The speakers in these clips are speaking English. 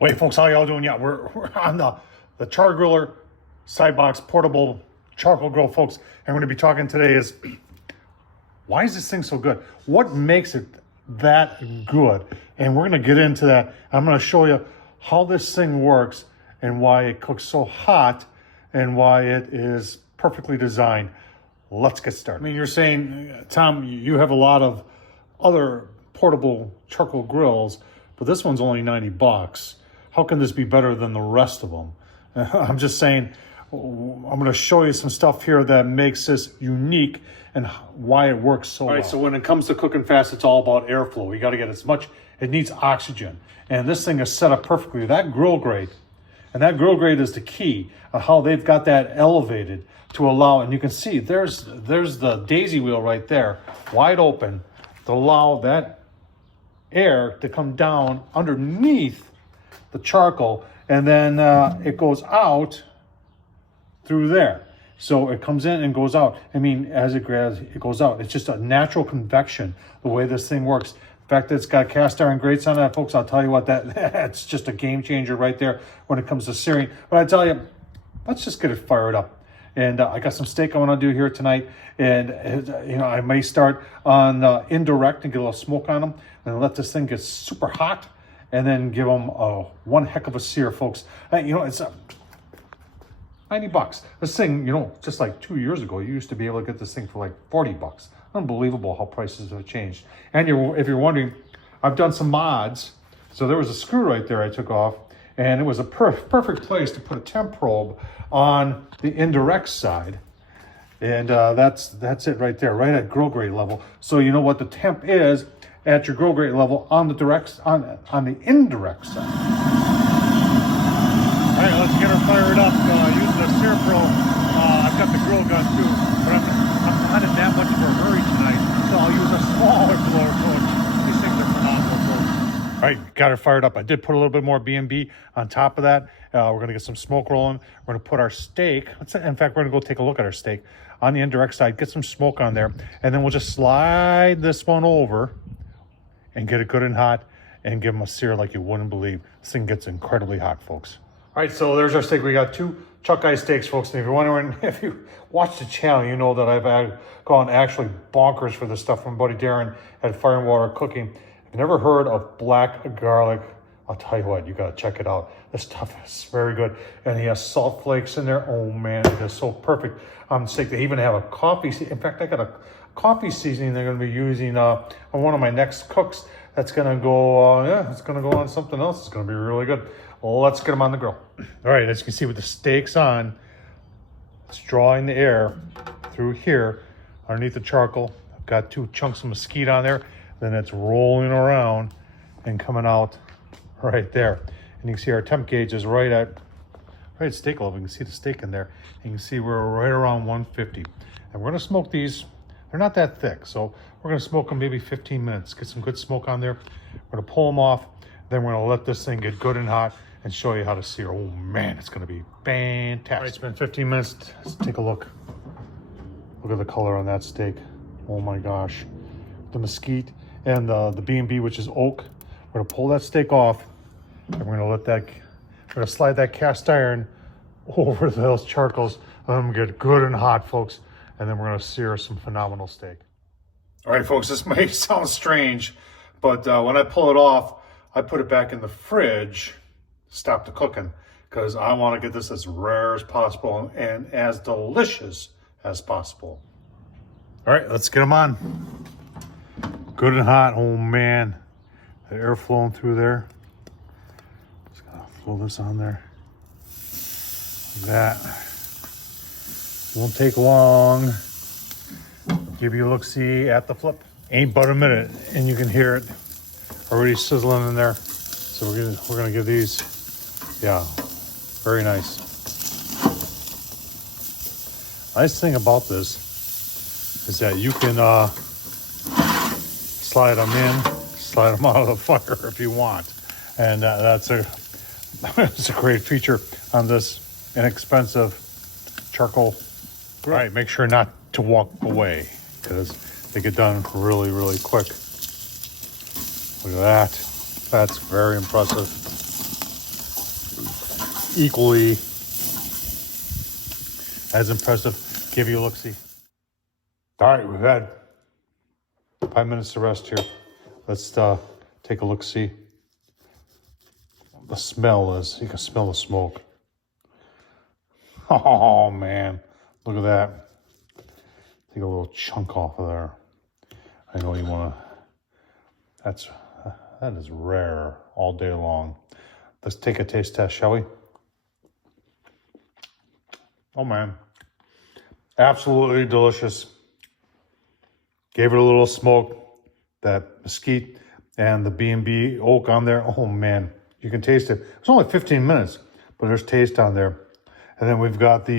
Wait, folks, how y'all doing? Yeah, we're on the Char-Griller Sidebox portable charcoal grill, folks. And we're going to be talking today is, why is this thing so good? What makes it that good? And we're going to get into that. I'm going to show you how this thing works and why it cooks so hot and why it is perfectly designed. Let's get started. I mean, you're saying, Tom, you have a lot of other portable charcoal grills, but this one's only 90 bucks. How can this be better than the rest of them? I'm just saying, I'm going to show you some stuff here that makes this unique and why it works so well. All right, so when it comes to cooking fast, it's all about airflow. You got to get as much, it needs oxygen. And this thing is set up perfectly. That grill grate, and that grill grate is the key of how they've got that elevated to allow, and you can see there's the daisy wheel right there, wide open, to allow that air to come down underneath the charcoal, and then it goes out through there. So it comes in and goes out. I mean, as it grabs, it goes out. It's just a natural convection, the way this thing works. The fact that it's got cast iron grates on that, folks, I'll tell you what, that's just a game changer right there when it comes to searing. But I tell you, let's just get it fired up. And I got some steak I want to do here tonight. And, I may start on indirect and get a little smoke on them and let this thing get super hot and then give them one heck of a sear, folks. It's 90 bucks. This thing, just like 2 years ago, you used to be able to get this thing for like 40 bucks. Unbelievable how prices have changed. And if you're wondering, I've done some mods. So there was a screw right there I took off, and it was a perfect place to put a temp probe on the indirect side. And that's it right there, right at grill grate level. So you know what the temp is at your grill grate level on the direct on the indirect side. All right, let's get her fired up using the Seared Pro. I've got the grill gun too, but I'm not in that much of a hurry tonight, so I'll use a smaller blower torch. These things are phenomenal, folks. All right, got her fired up. I did put a little bit more B&B on top of that. We're gonna get some smoke rolling. We're gonna put our steak. In fact, we're gonna go take a look at our steak on the indirect side, get some smoke on there, and then we'll just slide this one over and get it good and hot and give them a sear like you wouldn't believe. This thing gets incredibly hot, folks. All right, so there's our steak. We got 2 chuck eye steaks, folks. And if you're wondering, if you watch the channel, you know that I've gone actually bonkers for this stuff from Buddy Darren at Fire and Water Cooking. If you've never heard of black garlic, I'll tell you what, you gotta check it out. This stuff is very good. And he has salt flakes in there. Oh man, it is so perfect on the steak. They even have a coffee. In fact, I got a coffee seasoning they're gonna be using on one of my next cooks. That's gonna go, it's gonna go on something else. It's gonna be really good. Let's get them on the grill. All right, as you can see with the steaks on, it's drawing the air through here underneath the charcoal. I've got 2 chunks of mesquite on there. Then it's rolling around and coming out right there. And you can see our temp gauge is right at steak level. You can see the steak in there. And you can see we're right around 150. And we're gonna smoke these. They're not that thick, so we're gonna smoke them maybe 15 minutes. Get some good smoke on there. We're gonna pull them off. Then we're gonna let this thing get good and hot and show you how to sear. Oh man, it's gonna be fantastic. All right, it's been 15 minutes. Let's take a look. Look at the color on that steak. Oh my gosh. The mesquite and the B&B, which is oak. We're gonna pull that steak off and we're gonna slide that cast iron over those charcoals. Let them get good and hot, folks. And then we're gonna sear some phenomenal steak. All right, folks, this may sound strange, but when I pull it off, I put it back in the fridge, stop the cooking, because I want to get this as rare as possible and as delicious as possible. All right, let's get them on. Good and hot. Oh man, the air flowing through there. Just gonna throw this on there. Like that. Won't take long. Give you a look-see at the flip. Ain't but a minute, and you can hear it already sizzling in there. So we're gonna give these, yeah, very nice. Nice thing about this is that you can slide them in, slide them out of the fire if you want, and that's a great feature on this inexpensive charcoal grill. All right, make sure not to walk away because they get done really, really quick. Look at that. That's very impressive. equally as impressive. Give you a look-see. All right, we've had 5 minutes to rest here. Let's take a look-see. The smell is, you can smell the smoke. Oh man, look at that. Take a little chunk off of there. I know you want to, that is rare all day long. Let's take a taste test, shall we? Oh man, absolutely delicious. Gave it a little smoke, that mesquite and the B&B oak on there. Oh man, you can taste it. It's only 15 minutes, but there's taste on there. And then we've got the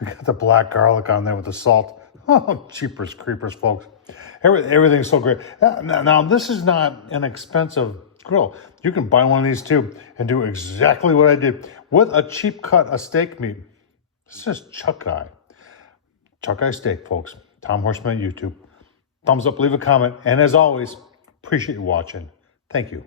we got the black garlic on there with the salt. Oh, cheapers creepers, folks. Everything's so great. Now, this is not an expensive grill. You can buy one of these too and do exactly what I did with a cheap cut of steak meat. This is Chuck Eye. Chuck Eye Steak, folks. Tom Horsman on YouTube. Thumbs up, leave a comment. And as always, appreciate you watching. Thank you.